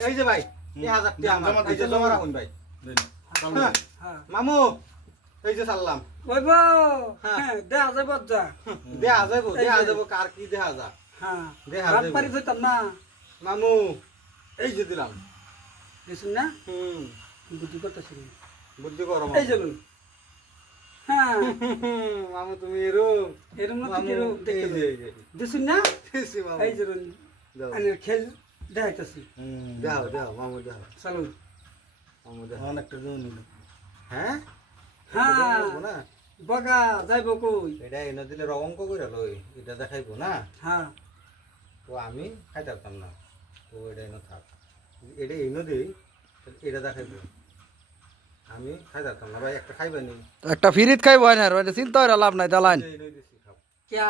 এই যে ভাই 1000 টাকা আমার এই যে জমা রাখুন ভাই মামু এই যে সাল্লাম ওইব হ্যাঁ দেখা যাবে যা দেখা যাবো কার কি দেখা যা হ্যাঁ দেখা রাত যাবে পারি যেতাম না মামু এই যে দিলাম বুঝছেন না বুদ্ধি করতেছি বুদ্ধি করো এই যে লই হ্যাঁ মামু তুমি এরকম এরম না মামু এরম এই দেখতে যে এই যে বুঝছেন না দিছি মামু এই যে দাও। আনে খেল দেখাইতেছি দাও দাও মামু দাও চলো মামু দাও অনেকটা জন হ্যাঁ হ্যাঁ দেখাইবো না বগা যাইব কই এটা এনে দিলে রঙ করে লই এটা দেখাইবো না হ্যাঁ তো আমি খাইতে পারতাম না তো এটা এনে থাক এটা এনে দিই এটা দেখাইবো আমি খাইতে পারতাম না ভাই একটা খাইবে নি একটা ফিরিত খাইব না আর চিন্তা করে লাভ নাই দালান এনে দিছি খাও কিয়া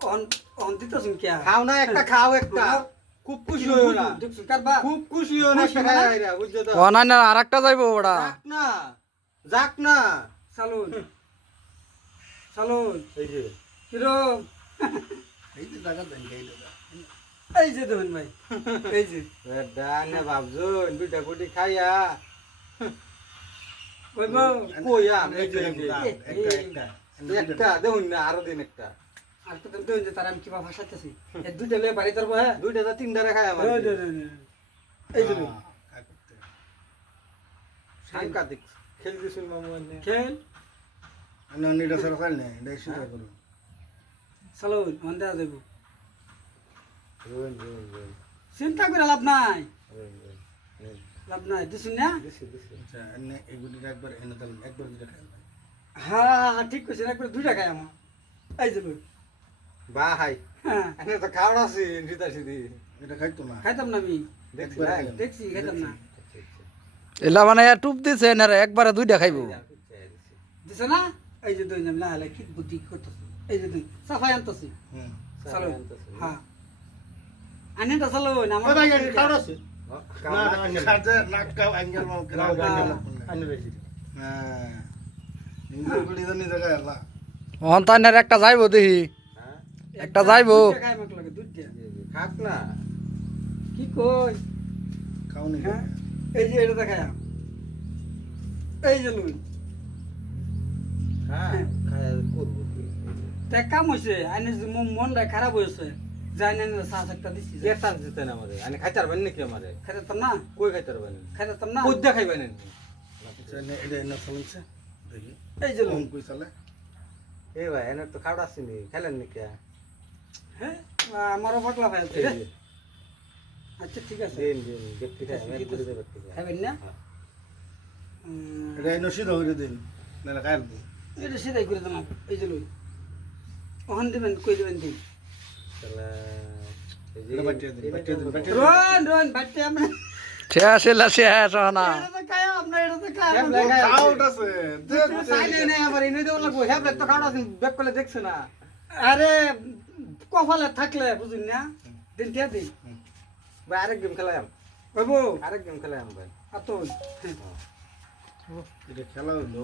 অন অন দিতেছেন কিয়া খাও না একটা খাও একটা খুব খুশি হইও না দেখছেন কারবা খুব খুশি হইও না একটা খুশি না? খাইরা বুঝছো তো অনান্য আর একটা যাইব ওটা যাক না সালুন সালুন এই যে কিরম এই যে জায়গা দেন এই দাদা এই যে দেখুন ভাই এই যে ডানে ভাবছো দুইটা কোটি খাইয়া ওইব কইয়া এই যে একটা একটা দেখুন না আরো দিন একটা আর তো দেখুন যে তার আমি কিবা ভাষাতেছি এই দুইটা লয়ে বাড়ি ধরবো হ্যাঁ দুইটা না তিনটা খাই আমার এই যে সাংঘাতিক খেল দিছিল মামু এনে খেল ননিটা সর খাল না এটা শুরু করো সালুন মন দেওয়া যাইব রোন চিন্তা করে লাভ নাই রোন লাভ নাই দিছুন না দিছি দিছি আচ্ছা এনে এগুলি একবার এনে তাহলে একবার দুটো খাই হ্যাঁ ঠিক কইছেন একবার দুইটা খাই আমার এই যে লই ভাই হ্যাঁ এনে তো খাওয়া আছে সিধা সিধি এটা খাইতো না খাইতাম না আমি দেখছি একবার না খাইলাম। দেখছি খাইতাম না এলা মানে টুপ দিছে না একবারে দুইটা খাইব দিছে না এই যে দুই নাম না হলে কি বুদ্ধি করতেছি এই যে দুই সাফাই আনতেছি হুম চলো হ্যাঁ আনে তো চলো না আমার ভাই গাড়ি খাওয়া আছে খাওয়া না খাজা নাক কাও অ্যাঙ্গেল মাউ করা আনে বেশি হ্যাঁ নিজ গুলি জানি জায়গা আল্লাহ অন্তানের একটা যাইব দেখি হ্যাঁ একটা যাইবো। দুইটা খাই আমাকে লাগে দুইটা খাক না কি কই খাওনি হ্যাঁ এই যে এটা দেখায় এই যে লুই হ্যাঁ খায় করব কি তে কাম হইছে আইনে যে মনটা খারাপ হইছে জানি না সাত একটা দিছি কে তার দিতে না আমারে আনে খাইতার বানি নাকি আমারে খাইতাম না কই খাইতার বানি খাইতাম না কই দেখাইবেন আচ্ছা এটা এনে চলছে দেখি এই যে লুই কোন কই চলে এই ভাই এনে তো খাওয়া আসেনি খাইলেন নাকি হ্যাঁ আমারও পাগলা ভাই আছে রে আচ্ছা ঠিক আছে দিন দিন দেখতে খাই আমি করে দেব ঠিক আছে খাবেন না এটা এনে সিধা হইরে দিন না খাইল এটা সেটাই করে দিলাম এই যে লুই ওখান দিবেন কই দিবেন দিন তাহলে এই যে এটা বাটিয়ে দিন বাটিয়ে দিন বাটিয়ে রোন রোন বাটতে আমরা শেষ এলা শেষ না এটা তো খাই আমরা এটা তো খাই হ্যাঁ, লেখা আছে। আউট আছে সাইলে নেই আবার এনে দেওয়া লাগবো হ্যাঁ তো খাওয়া আছে ব্যাক করলে দেখছ না আরে কপালে থাকলে বুঝুন না দিন কে দিন ভাই আরেক গেম খেলাম ওইবো আরেক গেম খেলাম ভাই আতন এটা খেলা হলো